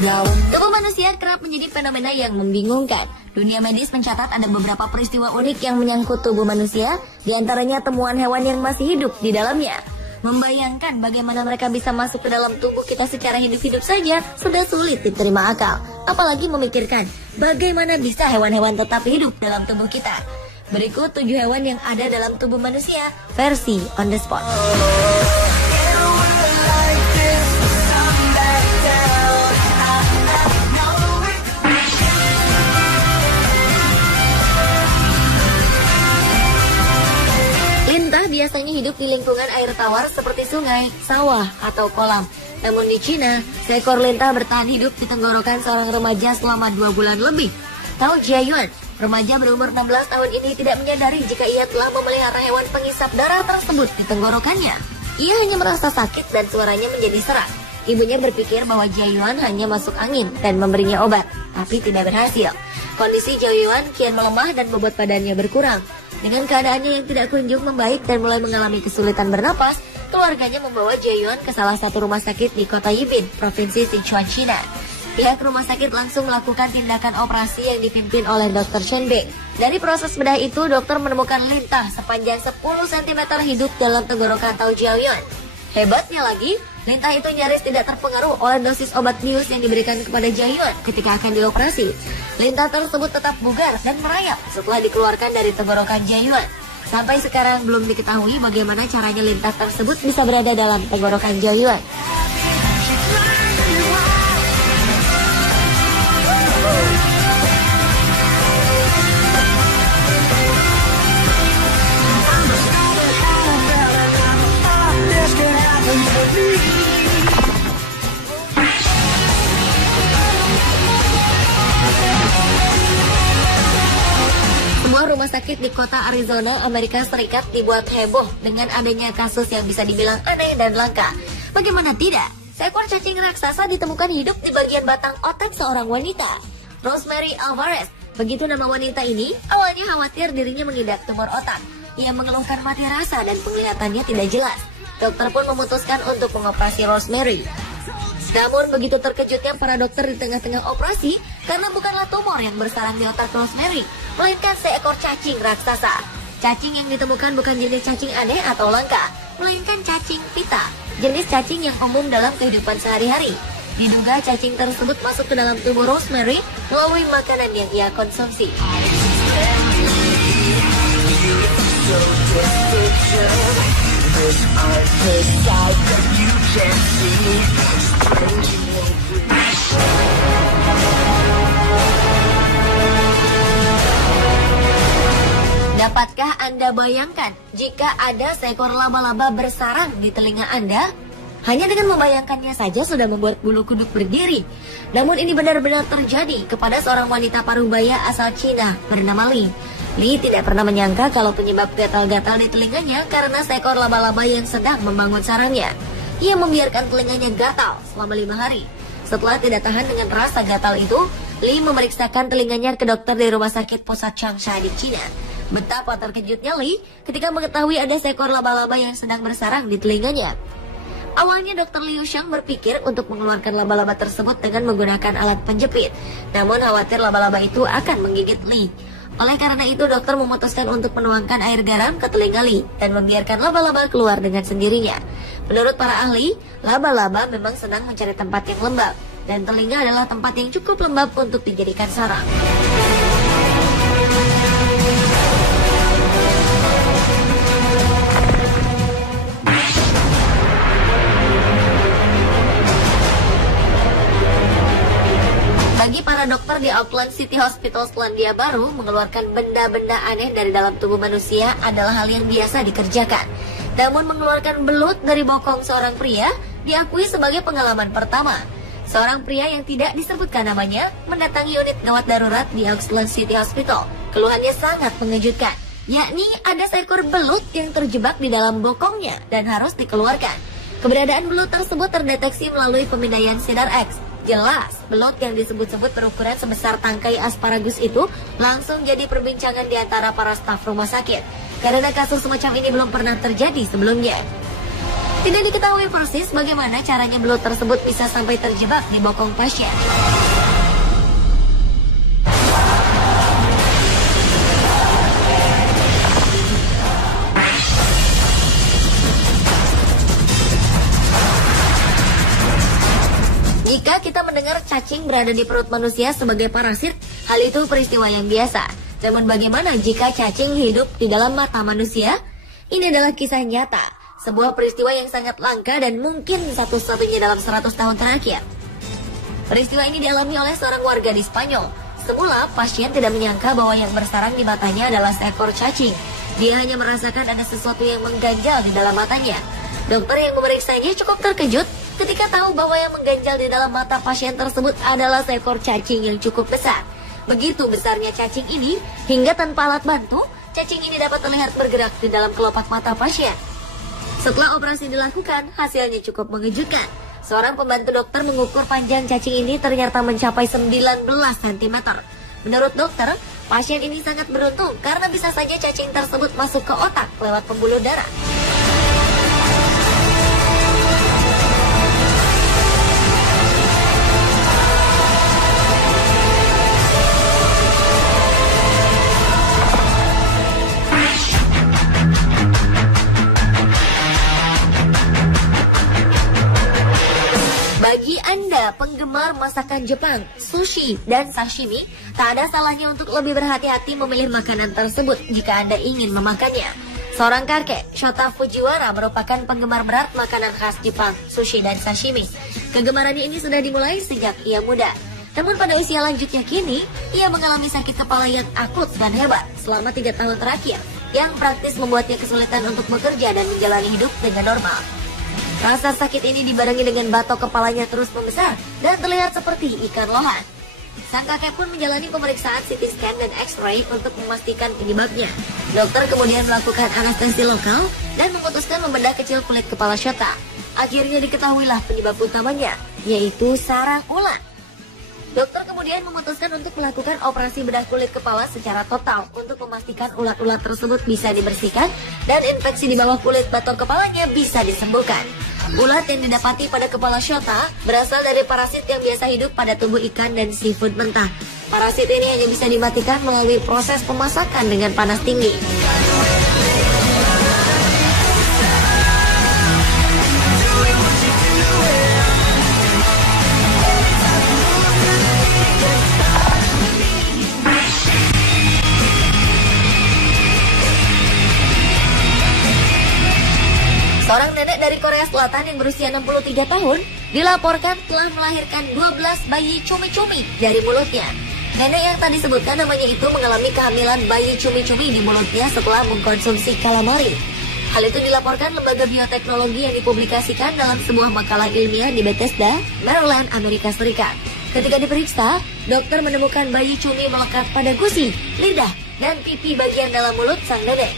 Tubuh manusia kerap menjadi fenomena yang membingungkan. Dunia medis mencatat ada beberapa peristiwa unik yang menyangkut tubuh manusia, di antaranya temuan hewan yang masih hidup di dalamnya. Membayangkan bagaimana mereka bisa masuk ke dalam tubuh kita secara hidup-hidup saja sudah sulit diterima akal. Apalagi memikirkan bagaimana bisa hewan-hewan tetap hidup dalam tubuh kita. Berikut 7 hewan yang ada dalam tubuh manusia versi on the spot. Lintah biasanya hidup di lingkungan air tawar seperti sungai, sawah, atau kolam. Namun di Cina, seekor lintah bertahan hidup di tenggorokan seorang remaja selama 2 bulan lebih. Tao Jiayuan, remaja berumur 16 tahun ini tidak menyadari jika ia telah memelihara hewan pengisap darah tersebut di tenggorokannya. Ia hanya merasa sakit dan suaranya menjadi serak. Ibunya berpikir bahwa Jiayuan hanya masuk angin dan memberinya obat, tapi tidak berhasil. Kondisi Jiayuan kian melemah dan bobot badannya berkurang. Dengan keadaannya yang tidak kunjung membaik dan mulai mengalami kesulitan bernapas, keluarganya membawa Jiayuan ke salah satu rumah sakit di kota Yibin, provinsi Sichuan, China. Pihak rumah sakit langsung melakukan tindakan operasi yang dipimpin oleh Dr. Chen Bing. Dari proses bedah itu, dokter menemukan lintah sepanjang 10 cm hidup dalam tenggorokan Tao Jiayuan. Hebatnya lagi, lintah itu nyaris tidak terpengaruh oleh dosis obat bius yang diberikan kepada Jiayuan ketika akan dioperasi. Lintah tersebut tetap bugar dan merayap setelah dikeluarkan dari tenggorokan Jiayuan. Sampai sekarang belum diketahui bagaimana caranya lintah tersebut bisa berada dalam tenggorokan Jiayuan. Sebuah rumah sakit di kota Arizona, Amerika Serikat dibuat heboh dengan adanya kasus yang bisa dibilang aneh dan langka. Bagaimana tidak? Seekor cacing raksasa ditemukan hidup di bagian batang otak seorang wanita. Rosemary Alvarez, begitu nama wanita ini, awalnya khawatir dirinya mengidap tumor otak. Ia mengeluhkan mati rasa dan penglihatannya tidak jelas. Dokter pun memutuskan untuk mengoperasi Rosemary. Namun begitu terkejutnya para dokter di tengah-tengah operasi karena bukanlah tumor yang bersarang di otak Rosemary, melainkan seekor cacing raksasa. Cacing yang ditemukan bukan jenis cacing aneh atau langka, melainkan cacing pita, jenis cacing yang umum dalam kehidupan sehari-hari. Diduga cacing tersebut masuk ke dalam tubuh Rosemary melalui makanan yang ia konsumsi. Dapatkah Anda bayangkan jika ada seekor laba-laba bersarang di telinga Anda? Hanya dengan membayangkannya saja sudah membuat bulu kuduk berdiri. Namun ini benar-benar terjadi kepada seorang wanita parubaya asal Cina bernama Li. Li tidak pernah menyangka kalau penyebab gatal-gatal di telinganya karena seekor laba-laba yang sedang membangun sarangnya. Ia membiarkan telinganya gatal selama 5 hari. Setelah tidak tahan dengan rasa gatal itu, Li memeriksakan telinganya ke dokter di rumah sakit pusat Changsha di Cina. Betapa terkejutnya Li ketika mengetahui ada seekor laba-laba yang sedang bersarang di telinganya. Awalnya Dr. Liu Shang berpikir untuk mengeluarkan laba-laba tersebut dengan menggunakan alat penjepit. Namun khawatir laba-laba itu akan menggigit Li. Oleh karena itu dokter memutuskan untuk menuangkan air garam ke telinga Li dan membiarkan laba-laba keluar dengan sendirinya. Menurut para ahli, laba-laba memang senang mencari tempat yang lembab, dan telinga adalah tempat yang cukup lembab untuk dijadikan sarang. Bagi para dokter di Auckland City Hospital Selandia Baru, mengeluarkan benda-benda aneh dari dalam tubuh manusia adalah hal yang biasa dikerjakan. Namun mengeluarkan belut dari bokong seorang pria diakui sebagai pengalaman pertama. Seorang pria yang tidak disebutkan namanya mendatangi unit gawat darurat di Auckland City Hospital. Keluhannya sangat mengejutkan, yakni ada seekor belut yang terjebak di dalam bokongnya dan harus dikeluarkan. Keberadaan belut tersebut terdeteksi melalui pemindaian sinar X. Jelas, belut yang disebut-sebut berukuran sebesar tangkai asparagus itu langsung jadi perbincangan di antara para staf rumah sakit, karena kasus semacam ini belum pernah terjadi sebelumnya. Tidak diketahui persis bagaimana caranya belut tersebut bisa sampai terjebak di bokong pasien. Jika kita mendengar cacing berada di perut manusia sebagai parasit, hal itu peristiwa yang biasa. Namun bagaimana jika cacing hidup di dalam mata manusia? Ini adalah kisah nyata. Sebuah peristiwa yang sangat langka dan mungkin satu-satunya dalam 100 tahun terakhir. Peristiwa ini dialami oleh seorang warga di Spanyol. Semula, pasien tidak menyangka bahwa yang bersarang di matanya adalah seekor cacing. Dia hanya merasakan ada sesuatu yang mengganjal di dalam matanya. Dokter yang memeriksanya cukup terkejut ketika tahu bahwa yang mengganjal di dalam mata pasien tersebut adalah seekor cacing yang cukup besar. Begitu besarnya cacing ini, hingga tanpa alat bantu, cacing ini dapat terlihat bergerak di dalam kelopak mata pasien. Setelah operasi dilakukan, hasilnya cukup mengejutkan. Seorang pembantu dokter mengukur panjang cacing ini ternyata mencapai 19 cm. Menurut dokter, pasien ini sangat beruntung karena bisa saja cacing tersebut masuk ke otak lewat pembuluh darah. Bagi Anda penggemar masakan Jepang, sushi dan sashimi, tak ada salahnya untuk lebih berhati-hati memilih makanan tersebut jika Anda ingin memakannya. Seorang kakek, Shota Fujiwara, merupakan penggemar berat makanan khas Jepang, sushi dan sashimi. Kegemarannya ini sudah dimulai sejak ia muda. Namun pada usia lanjutnya kini, ia mengalami sakit kepala yang akut dan hebat selama 3 tahun terakhir, yang praktis membuatnya kesulitan untuk bekerja dan menjalani hidup dengan normal. Rasa sakit ini dibarengi dengan batok kepalanya terus membesar dan terlihat seperti ikan lohan. Sang kakek pun menjalani pemeriksaan CT scan dan X-ray untuk memastikan penyebabnya. Dokter kemudian melakukan anestesi lokal dan memutuskan membedah kecil kulit kepala Shota. Akhirnya diketahuilah penyebab utamanya, yaitu sarang ulat. Dokter kemudian memutuskan untuk melakukan operasi bedah kulit kepala secara total untuk memastikan ulat-ulat tersebut bisa dibersihkan dan infeksi di bawah kulit batok kepalanya bisa disembuhkan. Ulat yang didapati pada kepala Shota berasal dari parasit yang biasa hidup pada tubuh ikan dan seafood mentah. Parasit ini hanya bisa dimatikan melalui proses pemasakan dengan panas tinggi. Seorang nenek dari Korea Selatan yang berusia 63 tahun dilaporkan telah melahirkan 12 bayi cumi-cumi dari mulutnya. Nenek yang tadi disebutkan namanya itu mengalami kehamilan bayi cumi-cumi di mulutnya setelah mengkonsumsi calamari. Hal itu dilaporkan lembaga bioteknologi yang dipublikasikan dalam sebuah makalah ilmiah di Bethesda, Maryland, Amerika Serikat. Ketika diperiksa, dokter menemukan bayi cumi melekat pada gusi, lidah, dan pipi bagian dalam mulut sang nenek.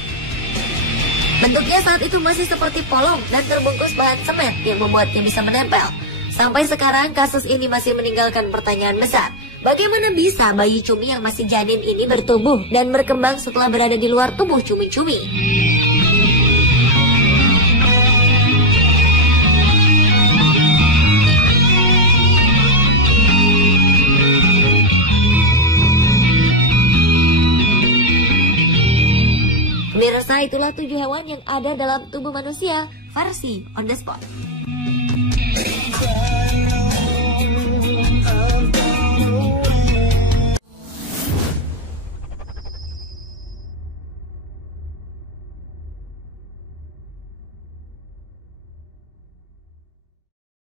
Bentuknya saat itu masih seperti polong dan terbungkus bahan semen yang membuatnya bisa menempel. Sampai sekarang kasus ini masih meninggalkan pertanyaan besar. Bagaimana bisa bayi cumi yang masih janin ini bertumbuh dan berkembang setelah berada di luar tubuh cumi-cumi? Pemirsa, itulah 7 hewan yang ada dalam tubuh manusia versi on the spot.